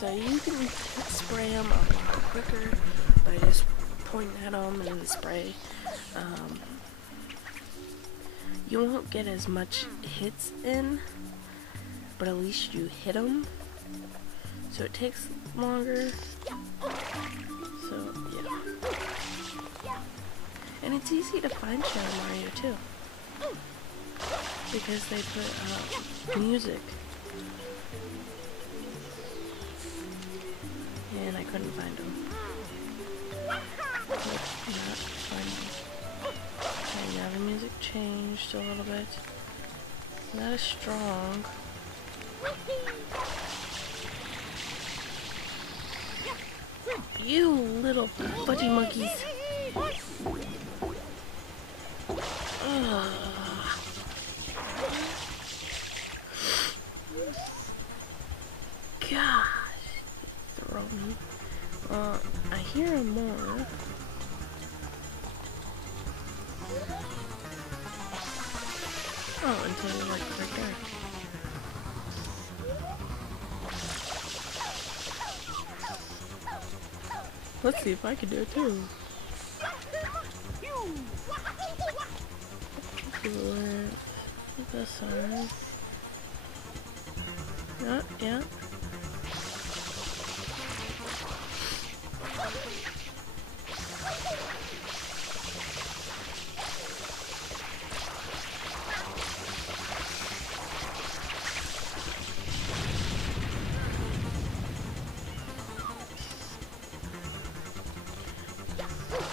So you can spray them a lot quicker by just pointing at them and spray. You won't get as much hits in, but at least you hit them. So it takes longer. So yeah. And it's easy to find Shadow Mario too, because they put music. And I couldn't find them. Not find them. Okay, now the music changed a little bit. Not as strong. You little fudgy monkeys! Ugh. Gosh, throw me. I hear him more. Oh, until you're like right there. Let's see if I can do it too. With this arm. Yeah, yeah.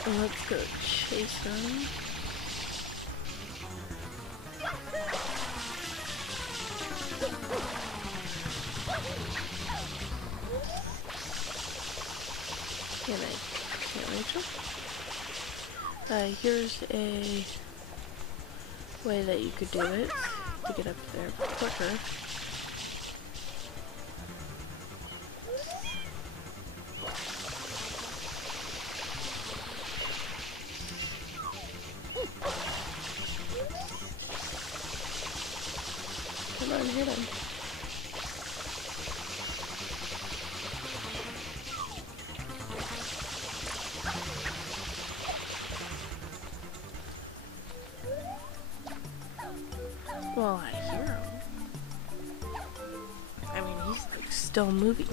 Let's go chase them. Can't reach them. Here's a way that you could do it to get up there quicker. Come on, hit him. Well, I hear him. I mean, he's like still moving.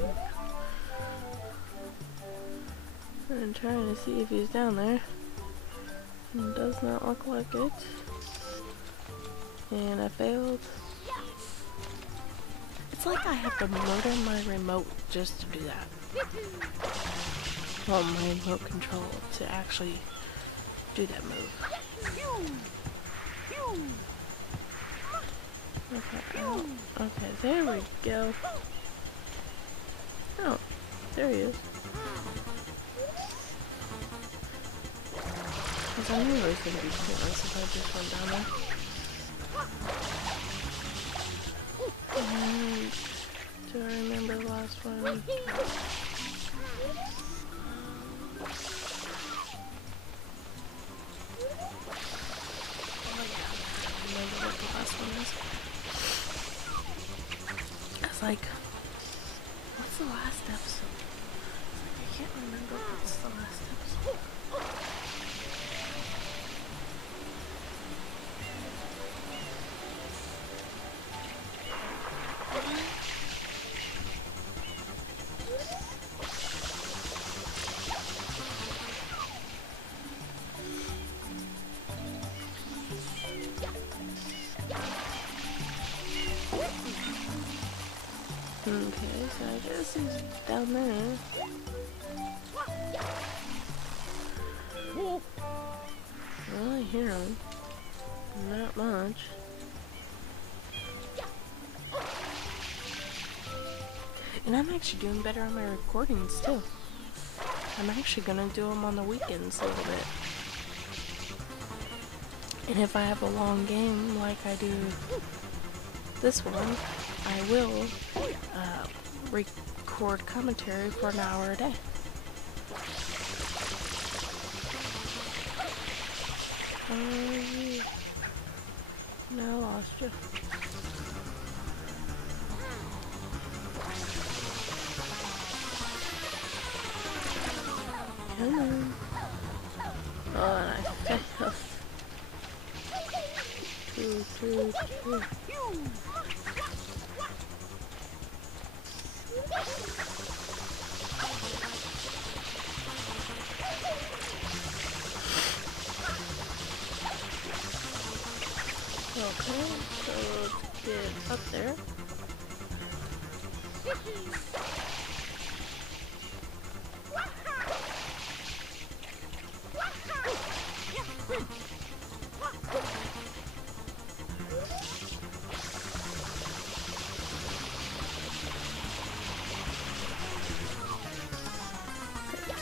I'm trying to see if he's down there. It does not look like it. And I failed. It's like I have to murder my remote just to do that. Well, my remote control to actually do that move. Okay, okay, there we go. Oh, there he is. Because I knew it was going to be pointless if I just went down there. And do I remember the last one? Remember what the last one is? I was like, what's the last episode? I was like, I can't remember what's the last episode. Okay, so I guess he's down there. Well, I hear him. Not much. And I'm actually doing better on my recordings too. I'm actually gonna do them on the weekends a little bit. And if I have a long game like I do this one, I will record commentary for an hour a day. No, I lost you. Come on. Oh, and I failed. Two. Okay, so let's get up there.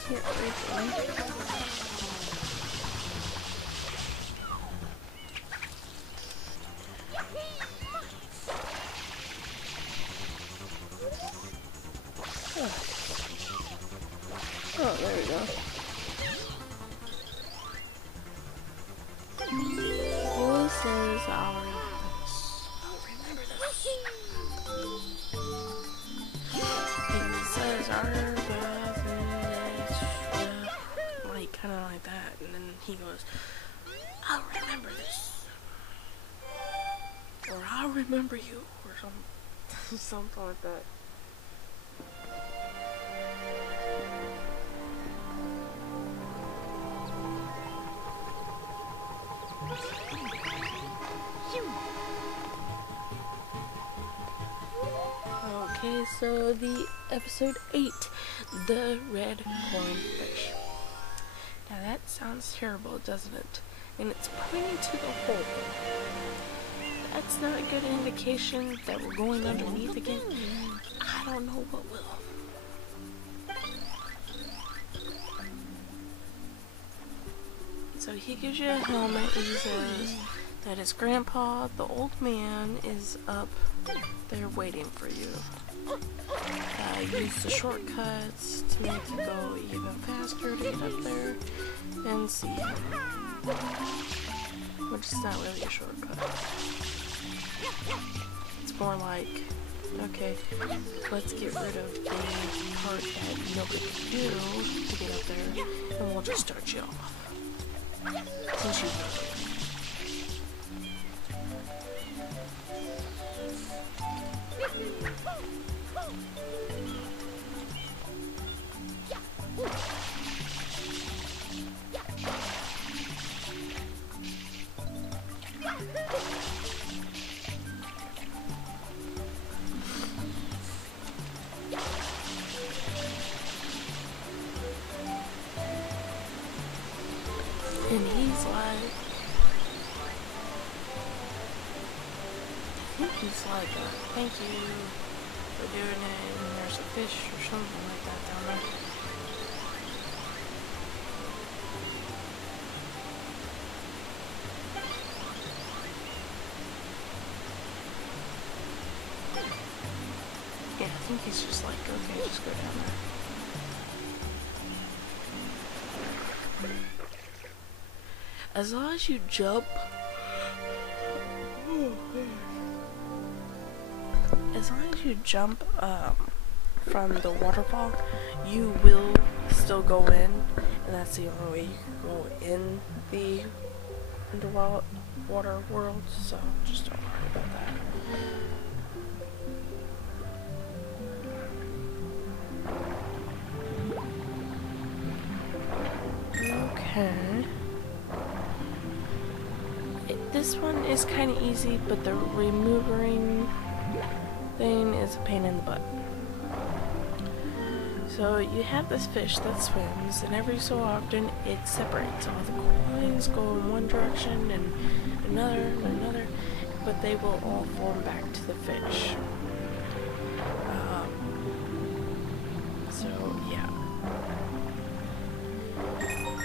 Can't reach one. Oh, there we go. Voices, I'll remember this. It says our like kind of like that, and then he goes, "I'll remember this," or "I'll remember you," or something like that. Okay, so the episode 8, the red hornfish. Now that sounds terrible, doesn't it? And it's pointing to the hole. That's not a good indication that we're going underneath again. I don't know what will. So he gives you a helmet. He says that his grandpa, the old man, is up there waiting for you. Use the shortcuts to make you go even faster to get up there and see him. Which is not really a shortcut. It's more like, okay, let's get rid of the part that nobody can do to get up there, and we'll just start you off. Since you know it. And he's like, I think he's like, thank you for doing it, and there's a fish or something like that down there. Yeah, I think he's just like, okay, just go down there. As long as you jump, from the waterfall, you will still go in, and that's the only way you can go in the underwater world, so just don't worry about that. Okay. This one is kind of easy, but the removing thing is a pain in the butt. So you have this fish that swims, and every so often it separates. All the coins go in one direction and another, but they will all form back to the fish. So yeah.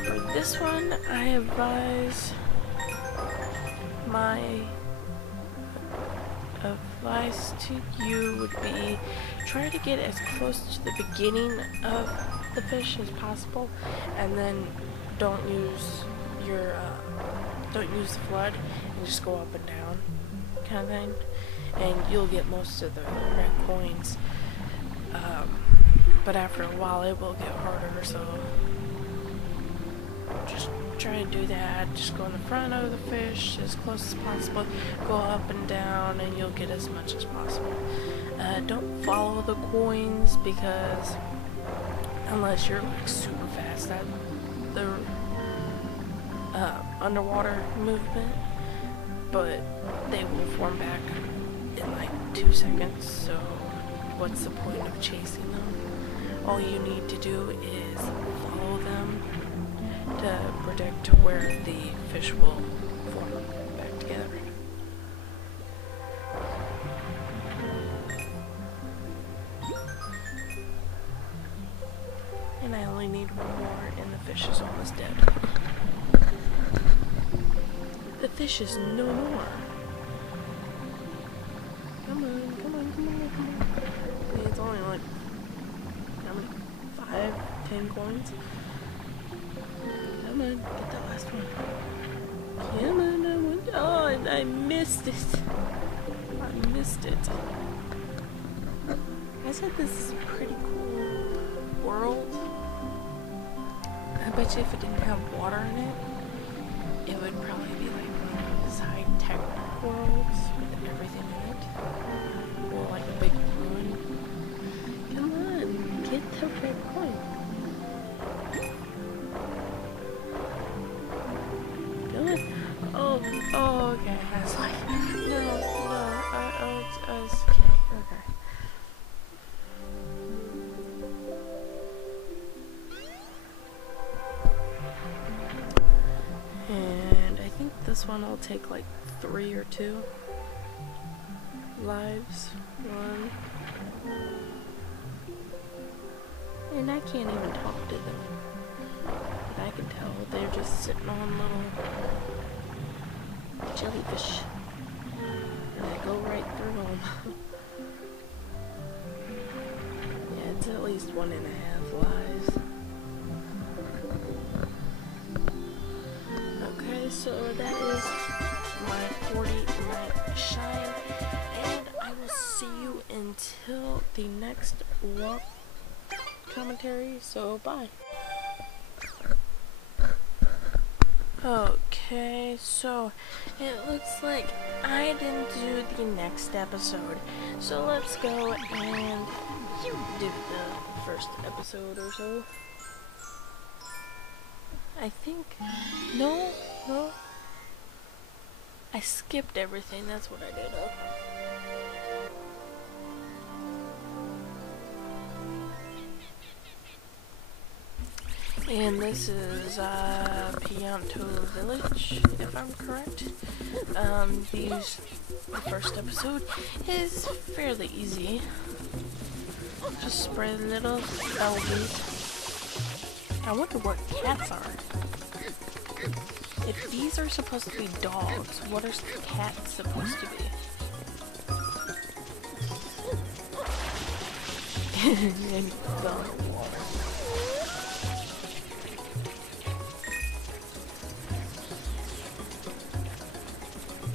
For this one, I advise my advice to you would be try to get as close to the beginning of the fish as possible, and then don't use the flood and just go up and down kind of thing, and you'll get most of the red coins, but after a while it will get harder, so just try to do that. Just go in the front of the fish as close as possible. Go up and down, and you'll get as much as possible. Don't follow the coins, because unless you're like super fast at the underwater movement, but they will form back in like 2 seconds, so what's the point of chasing them? All you need to do is follow them to predict where the fish will form back together. And I only need one more, and the fish is almost dead. The fish is no more. Come on, come on, come on, come on. It's only like, how many? 5, 10 coins? Come on, get that last one. Come on, I want, oh, I missed it. I missed it. I said this is a pretty cool world. I bet you if it didn't have water in it, it would probably be like one of those high-tech worlds with everything in it. Or like a big ruin. Come on, get the red coin. Come on. Oh, okay. I was like, no, it's okay, okay. And I think this one will take like 3 or 2 lives. 1. And I can't even talk to them. But I can tell they're just sitting on little jellyfish. And I go right through them. Yeah, it's at least 1.5 lives. Okay, so that is my 40-night shine, and I will see you until the next walk commentary, so bye. Okay, so it looks like I didn't do the next episode, so let's go and do the first episode or so. I think, no, I skipped everything, that's what I did. And this is Pianto Village, if I'm correct. The first episode is fairly easy. Just spray a little algae. I wonder what cats are. If these are supposed to be dogs, what are cats supposed to be? And fell in the water.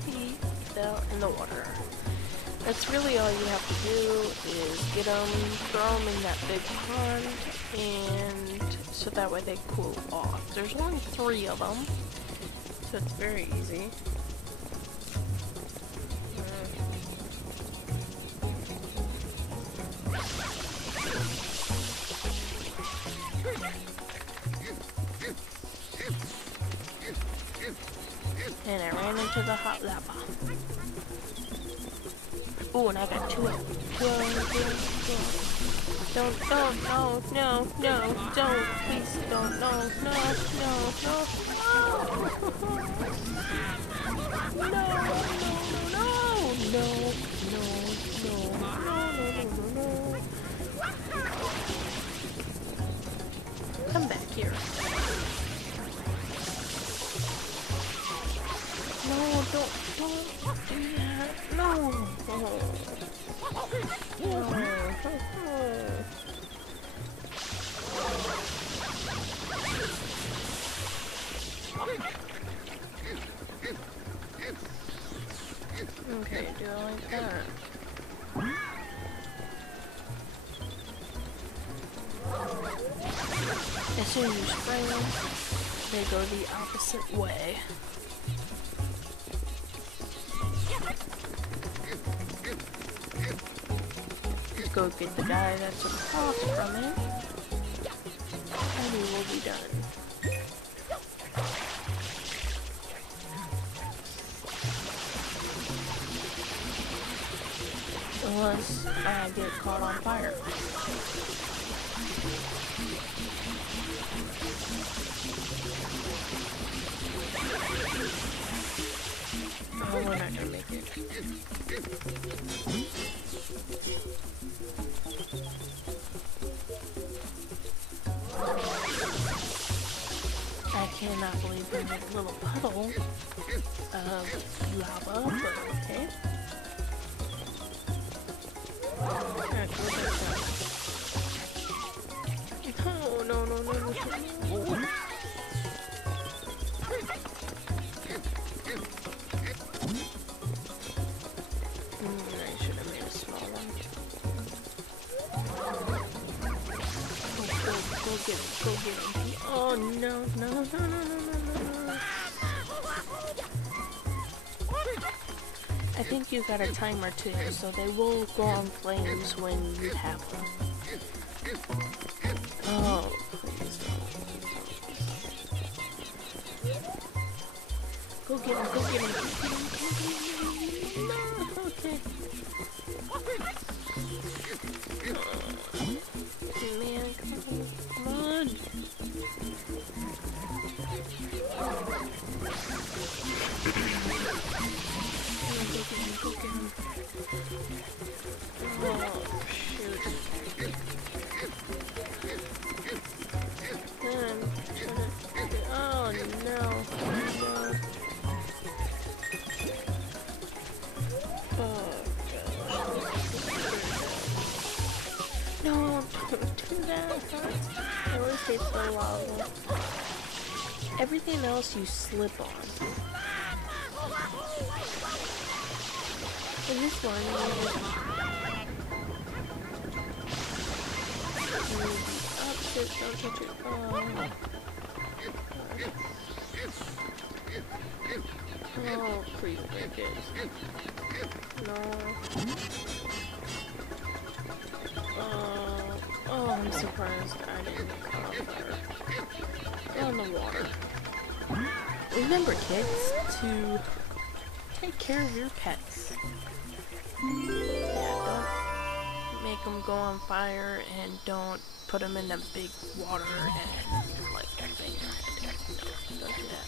He fell in the water. That's really all you have to do is get them, throw them in that big pond, and so that way they cool off. There's only 3 of them, so it's very easy. And I ran into the hot lava. Oh, and I got 2 of them. Don't, no, don't, please, don't, no. Come back here. No, don't do that. No. Okay, do I like that? As soon as you spray them, They go the opposite way. Go get the guy that's across from it, and we will be done. Unless I get caught on fire. Oh, we're not gonna make it. I cannot believe there's a little puddle of lava, but okay. Oh, no, no, no, no, no. I should have made a small one. Go get him, go get him. Oh, no, no, no, no, no, no, no. I think you got a timer too, so they will go on flames when you have them. Oh, please no. Go get him, go get him. No, okay. Man, come on. Go get him. Oh, shoot. Oh, no. No. Oh, God. No, don't do that. I always hate the lava. Everything else you slip on. And this one, shit, don't touch it. Oh, please break it. No. Oh, I'm surprised I didn't get caught on fire. Go in the water. Remember, kids, to take care of your pets. Yeah, don't make them go on fire, and don't put them in a big water and like bang your head. No, don't do that.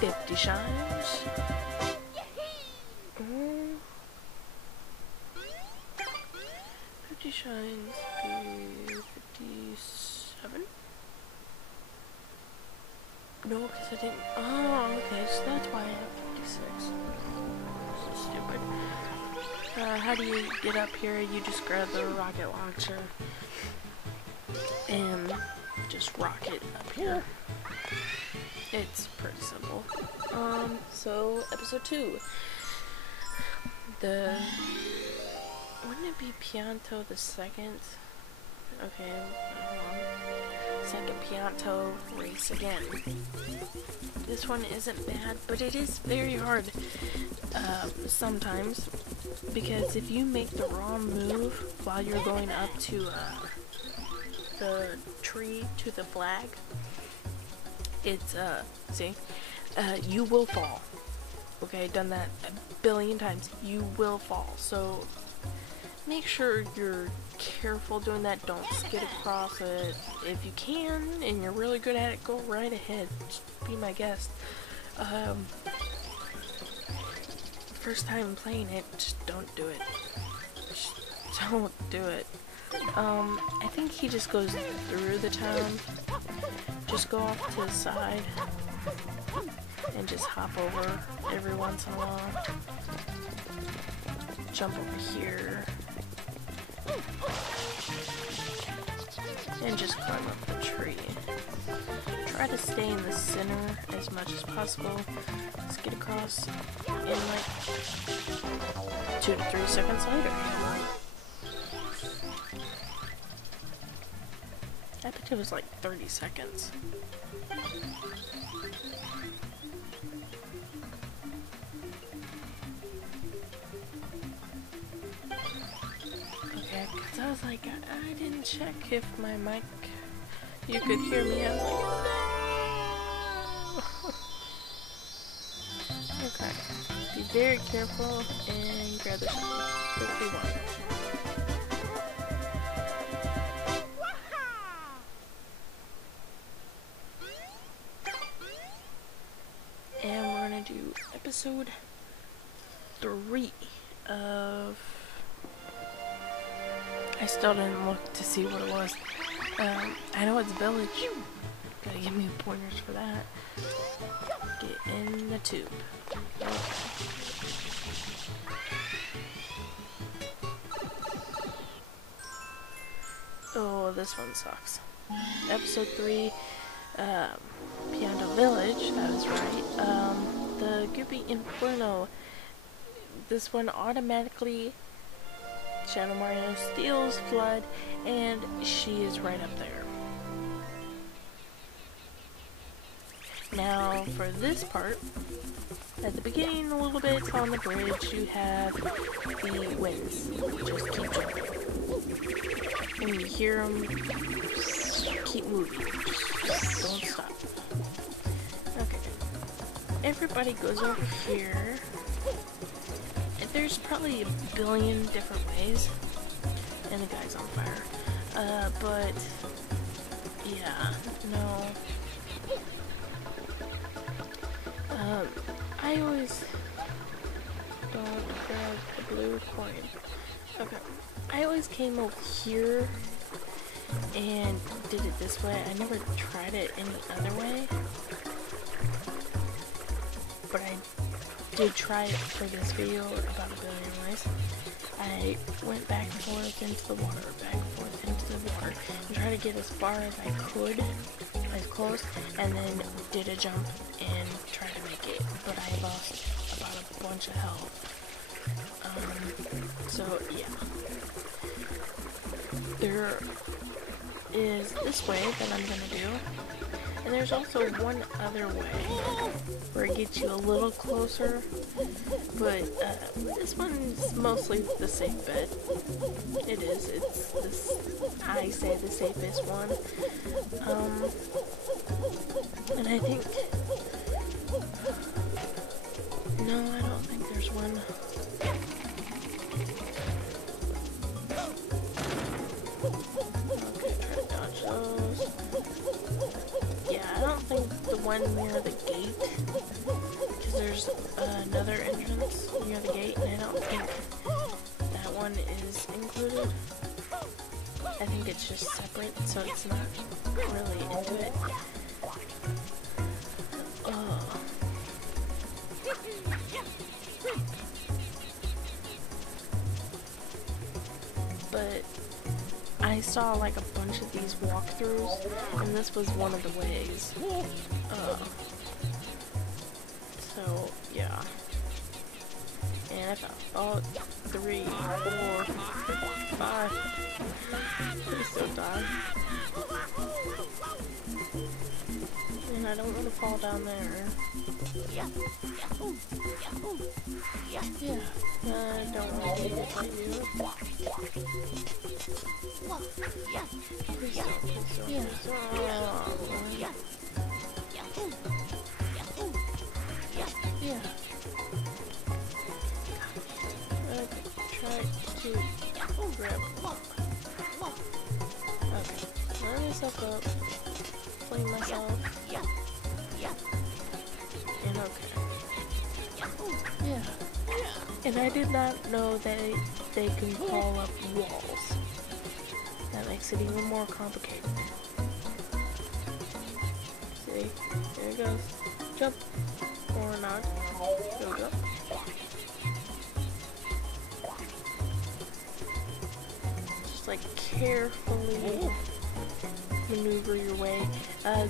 50 shines. 50 shines. 57. No, because I didn't. Oh, okay, so that's why I have 56. So stupid. How do you get up here? You just grab the rocket launcher and just rocket up here. It's pretty simple. So episode 2. Wouldn't it be Pianto the second? Okay, hold on. Second Pianto race again. This one isn't bad, but it is very hard sometimes, because if you make the wrong move while you're going up to the tree to the flag, it's you will fall. Okay, done that a billion times. You will fall. So make sure you're careful doing that. Don't skid across it. If you can and you're really good at it, go right ahead. Just be my guest. First time playing it, just don't do it. Just don't do it. I think he just goes through the town. Just go off to the side and just hop over every once in a while. Jump over here. And just climb up the tree. Try to stay in the center as much as possible. Let's get across in like 2 to 3 seconds later. I bet it was like 30 seconds. Okay, because I was like, I didn't check if my mic, you could hear me. I was like, no. Okay, be very careful and grab the shotgun. 51. And we're gonna do episode 3 of... I still didn't look to see what it was. I know it's Village. Gotta give me pointers for that. Get in the tube. Okay. Oh, this one sucks. Episode 3, Piano Village, that was right. The Goopy Inferno. This one automatically, Shadow Mario steals Flood, and she is right up there. Now, for this part, at the beginning a little bit on the bridge, you have the winds. Just keep jumping. When you hear them, keep moving. Just don't stop. Okay. Everybody goes over here. And there's probably a billion different ways. And the guy's on fire. But yeah, no. I always don't grab the blue coin. Okay. I always came over here and did it this way. I never tried it any other way. But I did try it for this video about a billion ways. I went back and forth into the water, back and forth into the water, and tried to get as far as I could, as close, and then did a jump and tried to make it, but I lost about a bunch of health. So yeah. There is this way that I'm gonna do, and there's also one other way where it gets you a little closer, but this one's mostly the safe bet. It is. It's this, I say, the safest one. And I think, no, I don't think there's one. Okay, try to dodge those. Yeah, I don't think the one near the gate, because there's another entrance near the gate, and I don't think that one is included. I think it's just separate, so it's not really into it. But I saw like a bunch of these walkthroughs, and this was one of the ways. So yeah. And I found 3, 4, 5. Please don't die. And I don't want to fall down there. Yeah. I don't want to get hit by you. Please don't. Yeah. Yeah. Try to grab. Okay. Line myself up. Clean myself. And okay. Yeah. And I did not know that they can call up walls. That makes it even more complicated. See? There it goes. Jump. Or not. There we go. Just like carefully maneuver your way.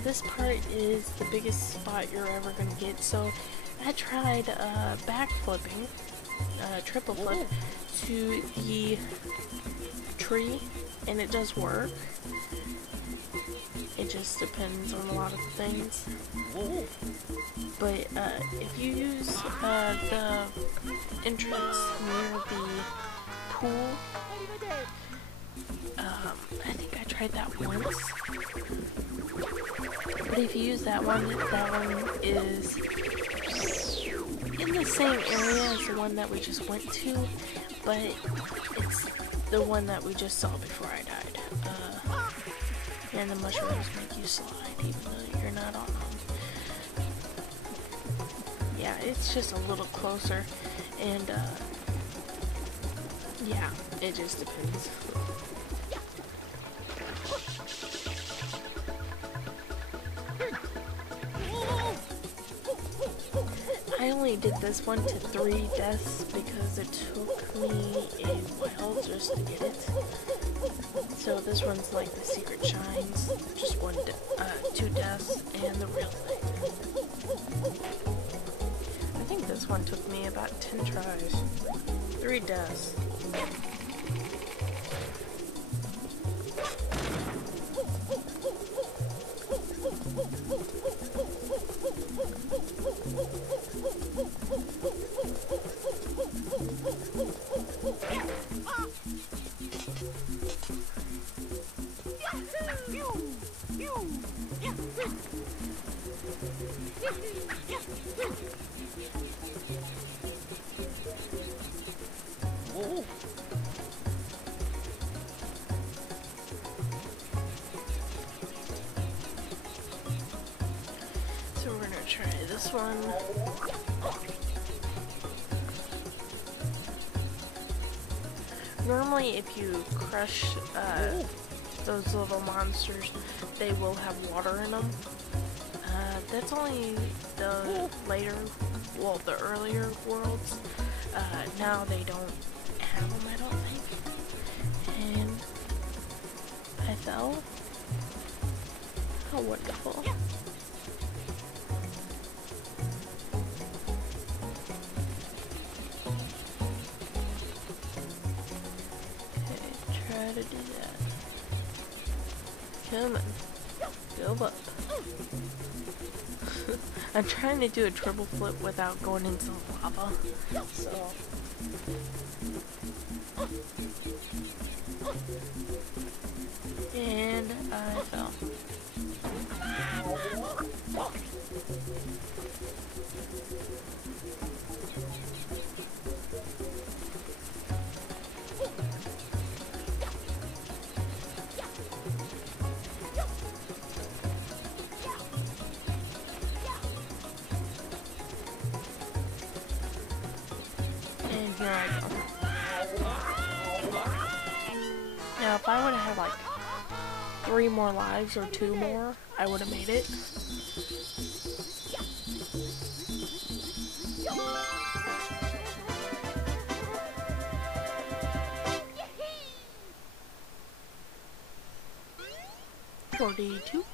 This part is the biggest spot you're ever gonna get, so I tried backflipping triple flip to the tree, and it does work. It just depends on a lot of things. But if you use the entrance near the pool, I think I tried that once. But if you use that one is in the same area as the one that we just went to, but it's the one that we just saw before I died. And the mushrooms make you slide even though you're not on them. Yeah, it's just a little closer, and yeah, it just depends. I only did this one to 3 deaths because it took me a while just to get it. So this one's like the secret shines, just 2 deaths, and the real thing. I think this one took me about 10 tries, 3 deaths. So we're gonna try this one. Normally if you crush those little monsters, they will have water in them. That's only the later, well, the earlier worlds. Now they don't have them, I don't think. And I fell. How wonderful. Okay, try to do that. Come on. Go up. I'm trying to do a triple flip without going into the lava, so... And I fell. And here I go. Now if I would have had like 3 more lives or 2 more, I would have made it. $42.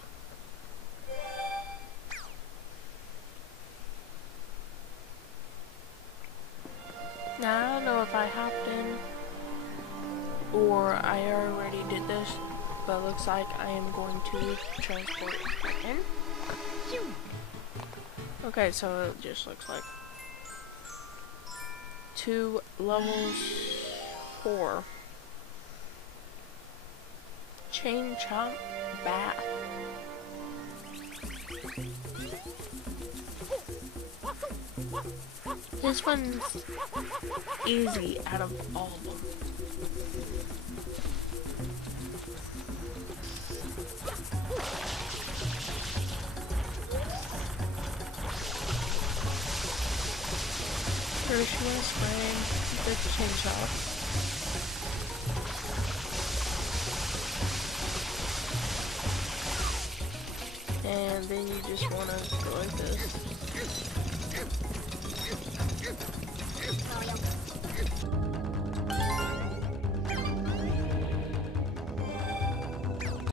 Now I don't know if I hopped in or I already did this, but it looks like I am going to transport back in. Okay, so it just looks like 2 levels 4. Chain chomp bath. This one's easy out of all of them. First you want to spray the chain chomp. And then you just want to go like this.